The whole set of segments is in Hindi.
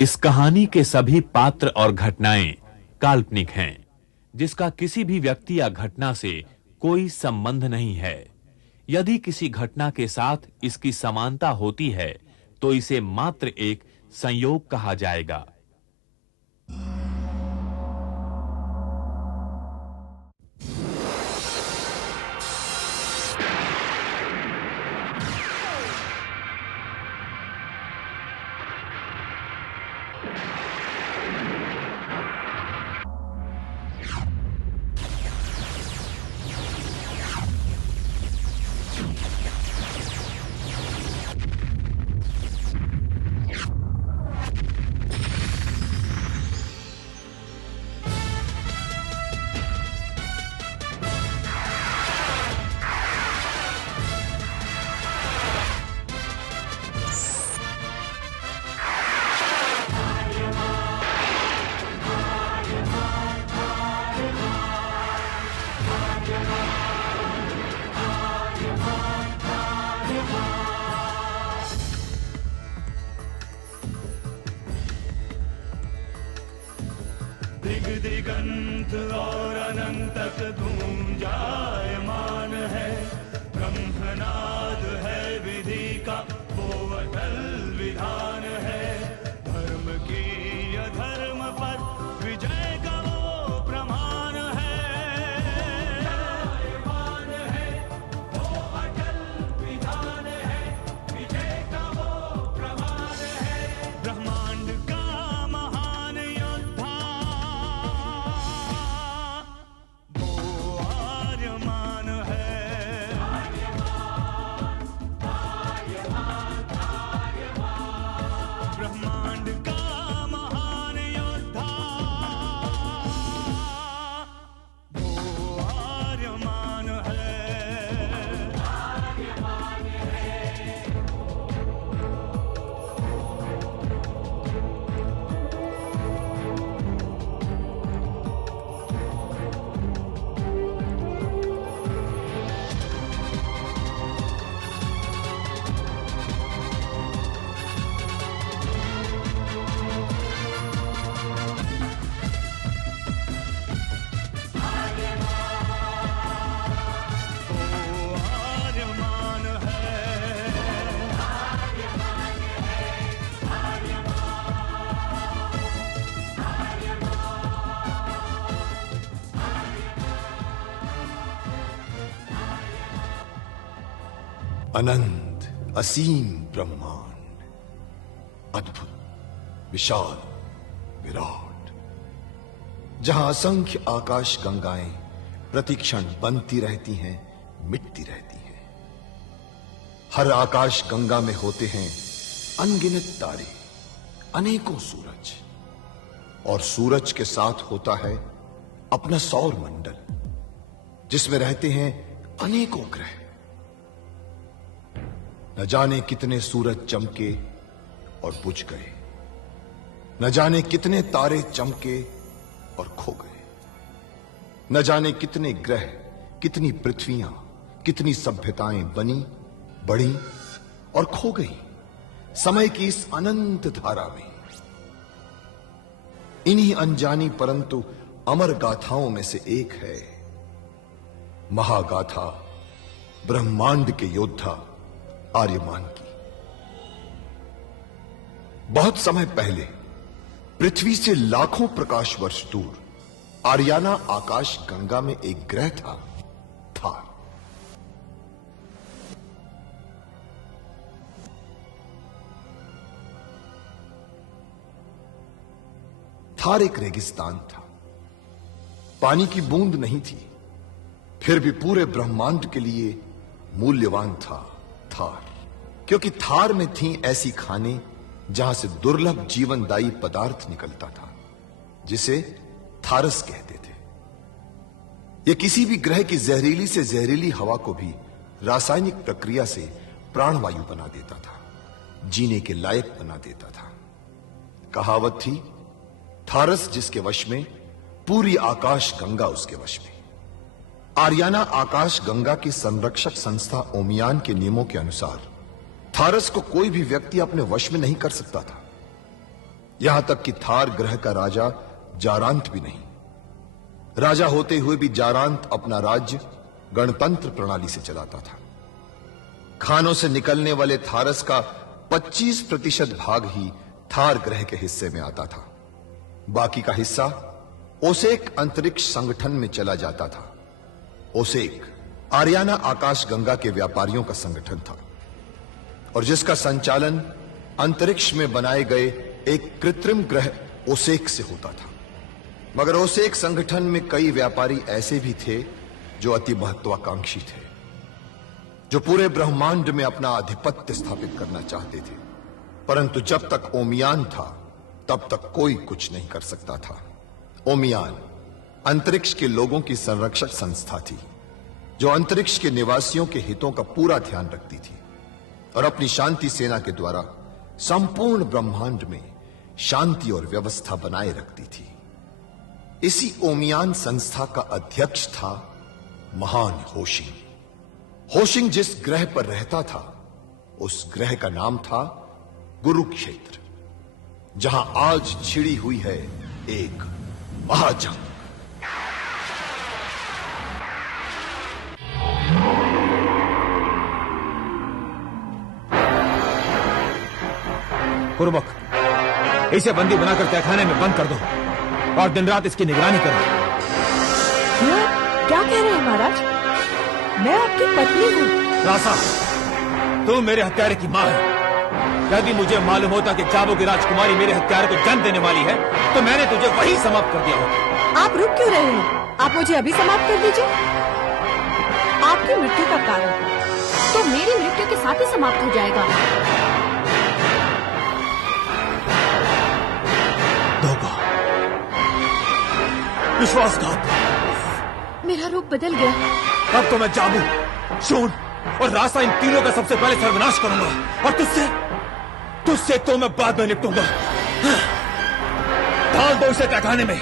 इस कहानी के सभी पात्र और घटनाएं काल्पनिक हैं, जिसका किसी भी व्यक्ति या घटना से कोई संबंध नहीं है। यदि किसी घटना के साथ इसकी समानता होती है, तो इसे मात्र एक संयोग कहा जाएगा। दिग दिगंत और अनंत तक गूंजायमान है। ब्रह्मनाद है विधि का वो अटल विधान है। धर्म की अधर्म पर विजय का वो प्रमाण है। जायमान है वो अटल विधान है। विजय का वो प्रमाण है। ब्रह्मांड का महान योद्धा आर्यमान है। ब्रह्मांड का महान योद्धा वो आर्यमान है। आर्यमान है। अनंत असीम ब्रह्मांड, अद्भुत, विशाल, विराट, जहां असंख्य आकाश गंगाएं प्रतिक्षण बनती रहती हैं, मिटती रहती हैं। हर आकाश गंगा में होते हैं अनगिनत तारे, अनेकों सूरज, और सूरज के साथ होता है अपना सौर मंडल, जिसमें रहते हैं अनेकों ग्रह। न जाने कितने सूरज चमके और बुझ गए, न जाने कितने तारे चमके और खो गए, न जाने कितने ग्रह, कितनी पृथ्वियां, कितनी सभ्यताएं बनी, बढ़ी और खो गई समय की इस अनंत धारा में। इन्हीं अनजानी परंतु अमर गाथाओं में से एक है महागाथा ब्रह्मांड के योद्धा आर्यमान की। बहुत समय पहले पृथ्वी से लाखों प्रकाश वर्ष दूर आर्याना आकाश गंगा में एक ग्रह था, थार। थार एक रेगिस्तान था, पानी की बूंद नहीं थी, फिर भी पूरे ब्रह्मांड के लिए मूल्यवान था थार, क्योंकि थार में थी ऐसी खाने जहां से दुर्लभ जीवनदायी पदार्थ निकलता था, जिसे थारस कहते थे। यह किसी भी ग्रह की जहरीली से जहरीली हवा को भी रासायनिक प्रक्रिया से प्राणवायु बना देता था, जीने के लायक बना देता था। कहावत थी, थारस जिसके वश में, पूरी आकाश गंगा उसके वश में। आर्याना आकाश गंगा की संरक्षक संस्था ओमियान के नियमों के अनुसार थारस को कोई भी व्यक्ति अपने वश में नहीं कर सकता था। यहां तक कि थार ग्रह का राजा जारांत भी नहीं। राजा होते हुए भी जारांत अपना राज्य गणतंत्र प्रणाली से चलाता था। खानों से निकलने वाले थारस का 25% भाग ही थार ग्रह के हिस्से में आता था। बाकी का हिस्सा ओसेक अंतरिक्ष संगठन में चला जाता था। ओसेक आरियाना आकाश गंगा के व्यापारियों का संगठन था और जिसका संचालन अंतरिक्ष में बनाए गए एक कृत्रिम ग्रह ओसेक से होता था। मगर ओसेक संगठन में कई व्यापारी ऐसे भी थे जो अति महत्वाकांक्षी थे, जो पूरे ब्रह्मांड में अपना आधिपत्य स्थापित करना चाहते थे। परंतु जब तक ओमियान था तब तक कोई कुछ नहीं कर सकता था। ओमियान अंतरिक्ष के लोगों की संरक्षक संस्था थी जो अंतरिक्ष के निवासियों के हितों का पूरा ध्यान रखती थी और अपनी शांति सेना के द्वारा संपूर्ण ब्रह्मांड में शांति और व्यवस्था बनाए रखती थी। इसी ओमियान संस्था का अध्यक्ष था महान होशिंग। होशिंग जिस ग्रह पर रहता था उस ग्रह का नाम था गुरुक्षेत्र, जहां आज छिड़ी हुई है एक महाजंग। गुरुमुख, इसे बंदी बनाकर तहखाने में बंद कर दो और दिन रात इसकी निगरानी करो। क्या कह रहे हैं महाराज? मैं आपकी पत्नी हूँ। रासा, तू मेरे हत्यारे की मां है। यदि मुझे मालूम होता कि जाबो की राजकुमारी मेरे हत्यारे को जन्म देने वाली है तो मैंने तुझे वही समाप्त कर दिया होता। आप रुक क्यों रहे हैं? आप मुझे अभी समाप्त कर दीजिए। आपकी मृत्यु का कारण तो मेरी मृत्यु के साथ ही समाप्त हो जाएगा। धोखा, विश्वासघात। मेरा रूप बदल गया। अब तो मैं जाबू, शून और रासा इन तीनों का सबसे पहले सर्वनाश करूंगा और तुझसे तो मैं बाद में निपटूंगा। डाल दो इसे तहखाने में।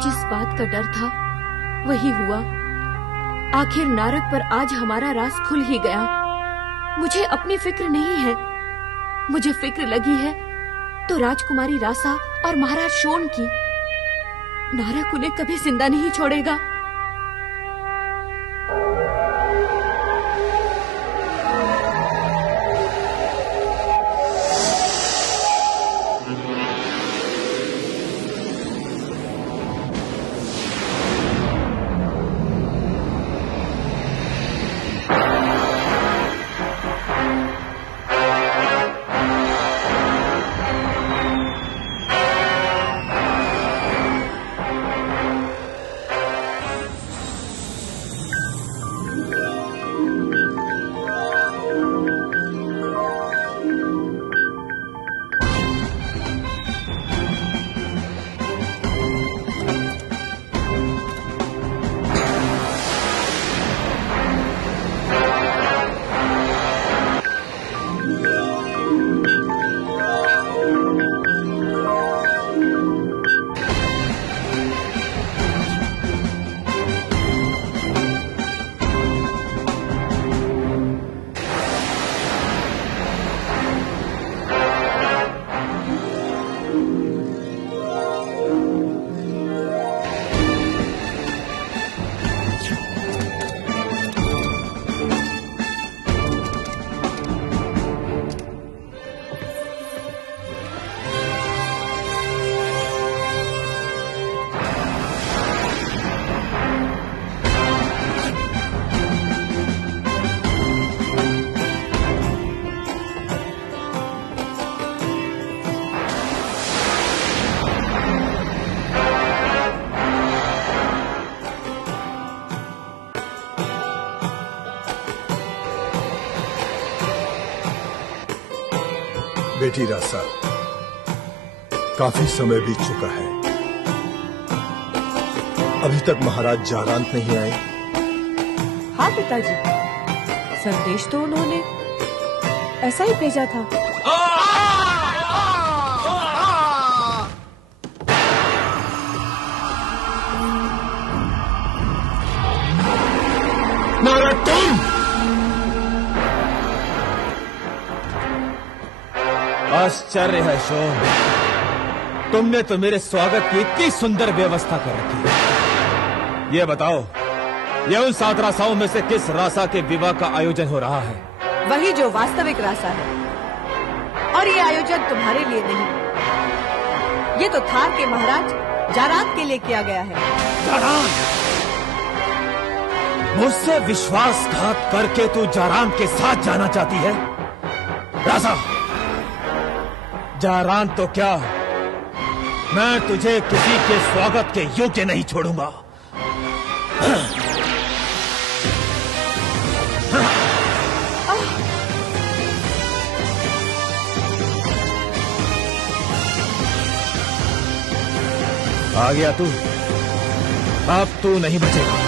जिस बात का डर था वही हुआ। आखिर नारक पर आज हमारा राज खुल ही गया। मुझे अपनी फिक्र नहीं है, मुझे फिक्र लगी है तो राजकुमारी रासा और महाराज शोन की। नारक उन्हें कभी जिंदा नहीं छोड़ेगा। बेटी रासा, काफी समय बीत चुका है, अभी तक महाराज जारांत नहीं आए। हाँ पिताजी, संदेश तो उन्होंने ऐसा ही भेजा था। तुम आश्चर्य है शोर, तुमने तो मेरे स्वागत की इतनी सुंदर व्यवस्था कर रखी है। ये बताओ, ये उन 7 रासाओं में से किस रासा के विवाह का आयोजन हो रहा है? वही जो वास्तविक रासा है, और ये आयोजन तुम्हारे लिए नहीं, ये तो थार के महाराज जारांत के लिए किया गया है। जारांत? मुझसे विश्वासघात करके तू जारांत के साथ जाना चाहती है? राजा, जारांत तो क्या, मैं तुझे किसी के स्वागत के योग्य नहीं छोड़ूंगा। आ गया तू, अब तू नहीं बचेगा।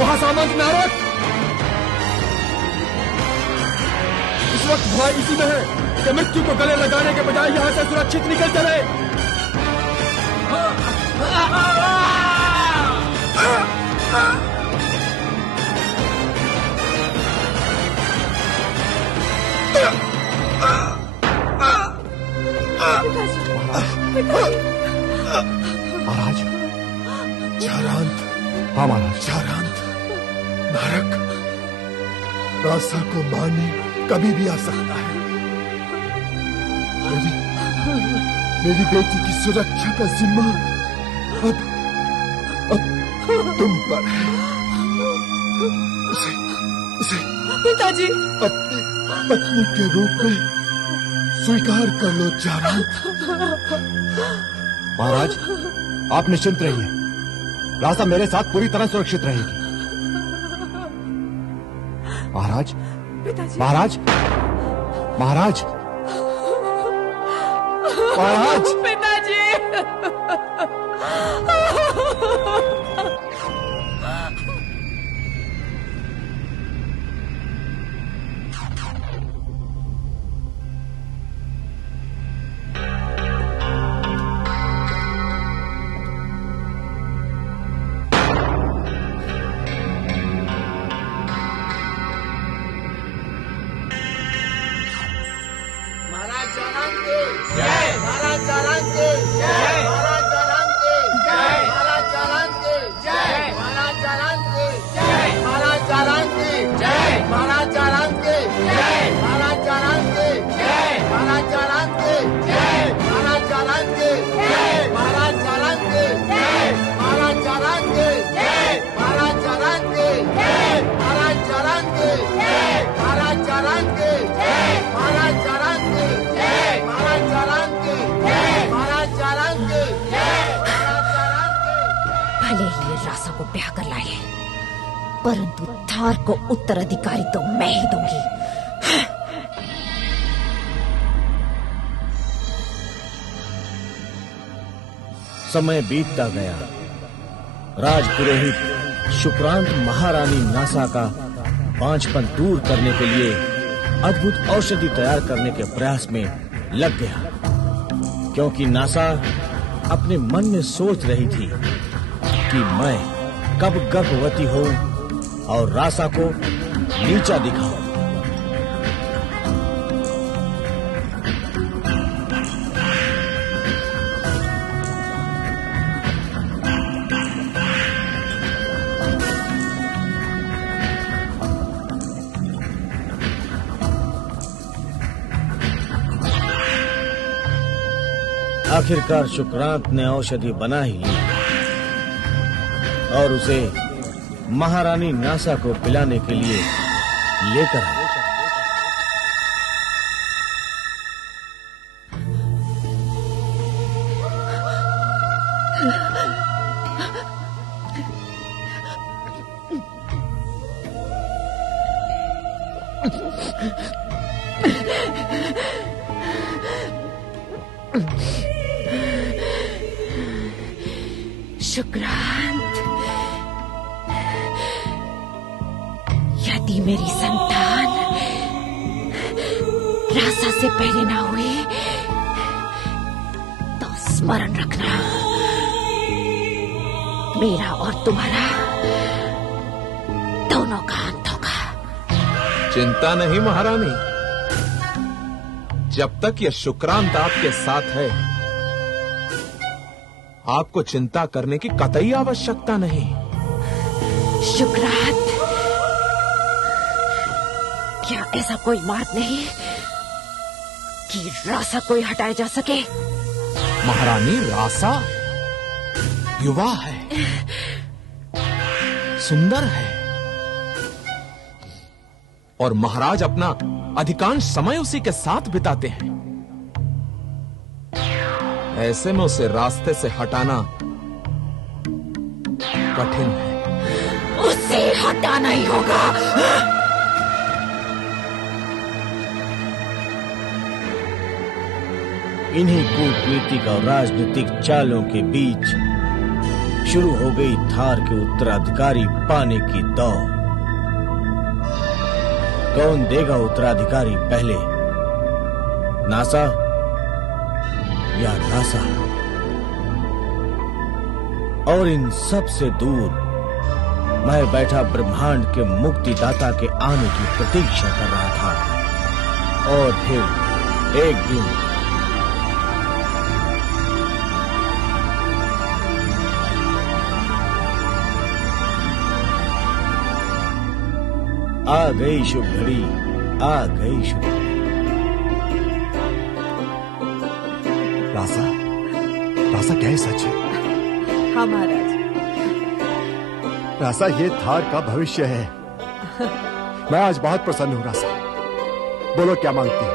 महासामंत नारद, इस वक्त भय इसी में है कि मृत्यु को गले लगाने के बजाय यहाँ से सुरक्षित निकल चले। महाराज, जारांत। हाँ महाराज, जारांत नारक रासा को मारने कभी भी आ सकता है। मेरी बेटी की सुरक्षा का जिम्मा अब तुम पर है। उसे पिताजी, अपनी पत्नी के रूप में स्वीकार कर लो जारांत। महाराज, आप निश्चिंत रहिए, रासा मेरे साथ पूरी तरह सुरक्षित रहेगी। महाराज, महाराज, महाराज, महाराज, पिताजी। परंतु थार को उत्तराधिकारी तो मैं ही दूंगी। समय बीतता गया। राजपुरोहित शुक्रांत महारानी नासा का बांझपन दूर करने के लिए अद्भुत औषधि तैयार करने के प्रयास में लग गया, क्योंकि नासा अपने मन में सोच रही थी कि मैं कब गर्भवती हूं और रासा को नीचा दिखाऊं। आखिरकार शुक्रांत ने औषधि बना ही ली और उसे महारानी नासा को पिलाने के लिए लेकर आए। शुक्रांत, यदि मेरी संतान रासा से पहले ना हुई तो स्मरण रखना, मेरा और तुम्हारा दोनों का अंत होगा। चिंता नहीं महारानी, जब तक यह शुक्रांत आपके साथ है आपको चिंता करने की कतई आवश्यकता नहीं। शुक्रांत, क्या ऐसा कोई मार्ग नहीं कि रासा कोई हटाया जा सके? महारानी रासा युवा है, सुंदर है और महाराज अपना अधिकांश समय उसी के साथ बिताते हैं। ऐसे में उसे रास्ते से हटाना कठिन है। उसे हटाना ही होगा। इन्हीं कूटनीतिक और राजनीतिक चालों के बीच शुरू हो गई थार के उत्तराधिकारी पाने की दौड़। कौन देगा उत्तराधिकारी पहले, नासा या रासा? और इन सब से दूर मैं बैठा ब्रह्मांड के मुक्तिदाता के आने की प्रतीक्षा कर रहा था। और फिर एक दिन आ गई शुभ घड़ी, आ गई शुभ घड़ी। रासा, रासा क्या है सच है? हाँ महाराज। रासा, ये थार का भविष्य है। मैं आज बहुत प्रसन्न हूँ रासा। बोलो क्या मांगती हो?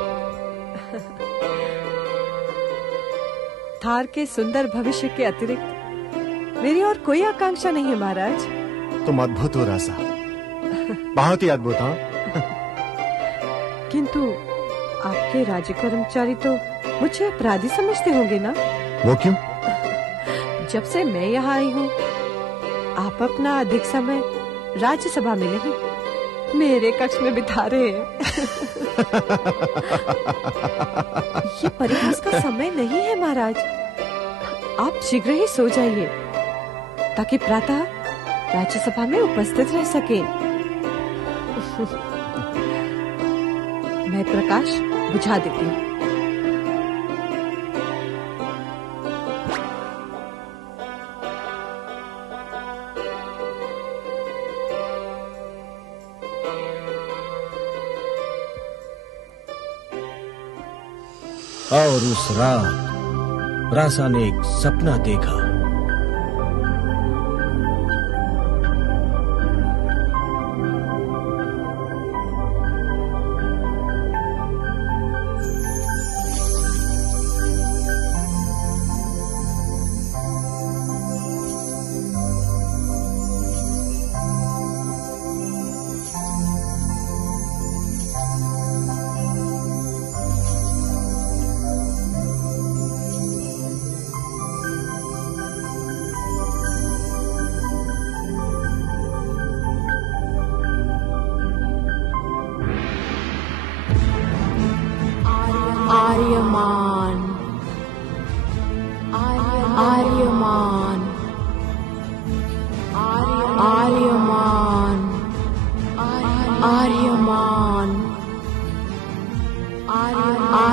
थार के सुंदर भविष्य के अतिरिक्त मेरी और कोई आकांक्षा नहीं है महाराज। तुम अद्भुत हो रासा, बहुत ही अद्भुत। हाँ, किंतु आपके राज्य कर्मचारी तो मुझे अपराधी समझते होंगे ना? वो क्यों? जब से मैं यहाँ आई हूँ आप अपना अधिक समय राज्यसभा में नहीं मेरे कक्ष में बिता रहे हैं। ये परिहास का समय नहीं है महाराज। आप शीघ्र ही सो जाइए ताकि प्रातः राज्यसभा में उपस्थित रह सके। मैं प्रकाश बुझा देती हूँ। और उस रात रासा ने एक सपना देखा। आर्यमान, आर्यमान, आर्यमान, आर्यमान, आर्यमान,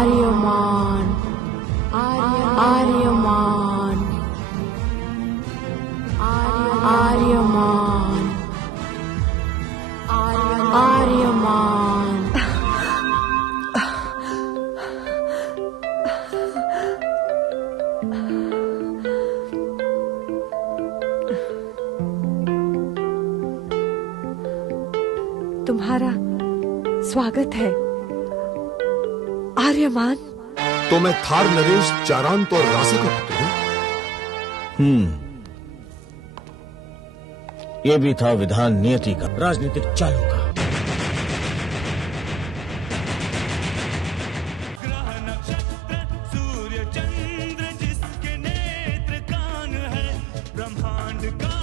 आर्यमान, आर्यमान, आर्यमान। तुम्हारा स्वागत है आर्यमान। तो मैं थार नरेश चारांत और रासा का पुत्र हूं। ये भी था विधान नियति का, राजनीतिक चालों का। सूर्य चंद्र जिसके नेत्र कान है, ब्रह्मांड का